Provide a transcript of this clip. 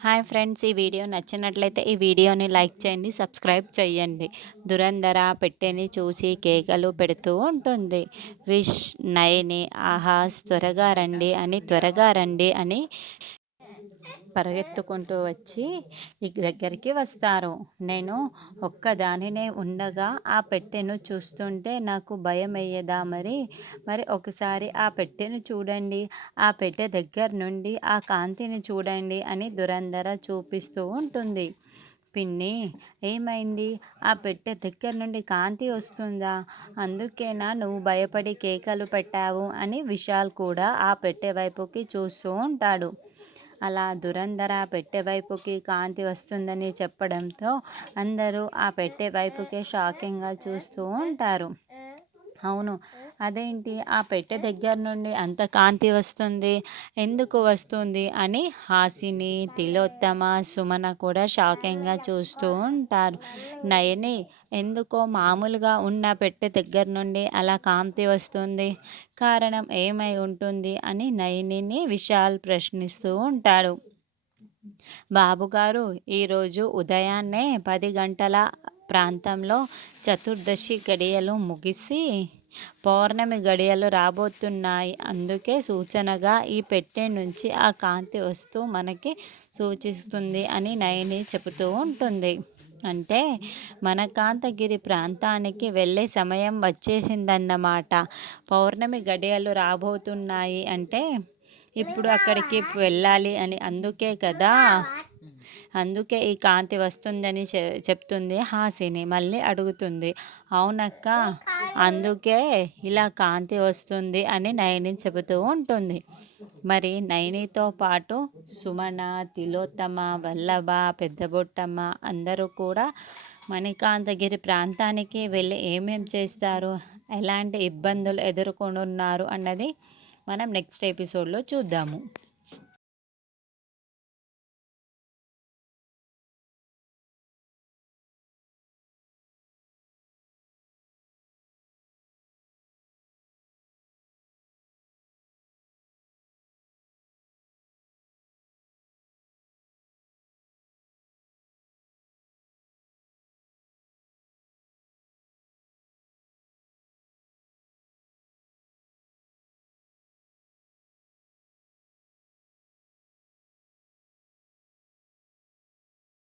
Hi friends, ఈ video నచ్చినట్లయితే ఈ వీడియోని లైక్ చేయండి, సబ్స్క్రైబ్ చేయండి. దురంధర పెట్టెని చూసి కేకలు పెడుతూ ఉంటుంది. విష్, నయని, ఆహాస్ త్వరగా రండి అని పరిగెత్తుకుంటూ వచ్చి దగ్గరికి వస్తారు. నేను ఒక్కదానినే ఉండగా ఆ పెట్టెను చూస్తుంటే నాకు భయం అయ్యేదా మరి ఒకసారి ఆ పెట్టెను చూడండి, ఆ పెట్టె దగ్గర నుండి ఆ కాంతిని చూడండి అని దురంధర చూపిస్తూ ఉంటుంది. పిన్ని, ఏమైంది? ఆ పెట్టె దగ్గర నుండి కాంతి వస్తుందా? అందుకేనా నువ్వు భయపడి కేకలు పెట్టావు అని విశాల్ కూడా ఆ పెట్టె వైపుకి చూస్తూ ఉంటాడు. అలా దురంధర పెట్టె వైపుకి కాంతి వస్తుందని చెప్పడంతో అందరూ ఆ పెట్టె వైపుకే షాకింగ్గా చూస్తూ ఉంటారు. అవును, అదేంటి ఆ పెట్టె దగ్గర నుండి అంత కాంతి వస్తుంది, ఎందుకు వస్తుంది అని హాసిని, తిలోత్తమ, సుమన కూడా షాకింగ్గా చూస్తూ ఉంటారు. నయని, ఎందుకో మామూలుగా ఉన్న పెట్టె దగ్గర నుండి అలా కాంతి వస్తుంది, కారణం ఏమై ఉంటుంది అని నయనిని విశాల్ ప్రశ్నిస్తూ ఉంటాడు. బాబుగారు, ఈరోజు ఉదయాన్నే 10 గంటల ప్రాంతంలో చతుర్దశి గడియలు ముగిసి పౌర్ణమి గడియలు రాబోతున్నాయి. అందుకే సూచనగా ఈ పెట్టె నుంచి ఆ కాంతి వస్తూ మనకి సూచిస్తుంది అని నయని చెబుతూ ఉంటుంది. అంటే మన కాంతగిరి ప్రాంతానికి వెళ్ళే సమయం వచ్చేసిందన్నమాట. పౌర్ణమి గడియలు రాబోతున్నాయి అంటే ఇప్పుడు అక్కడికి వెళ్ళాలి అని, అందుకే కదా, అందుకే ఈ కాంతి వస్తుందని చెప్తుంది హాసిని. మళ్ళీ అడుగుతుంది, అవునక్క, అందుకే ఇలా కాంతి వస్తుంది అని నయని చెబుతూ ఉంటుంది. మరి నయనితో పాటు సుమన, తిలోత్తమ, వల్లభ, పెద్దబొట్టమ్మ అందరూ కూడా మణికాంతగిరి ప్రాంతానికి వెళ్ళి ఏమేం చేస్తారు, ఎలాంటి ఇబ్బందులు ఎదుర్కొనున్నారు అన్నది మనం నెక్స్ట్ ఎపిసోడ్లో చూద్దాము.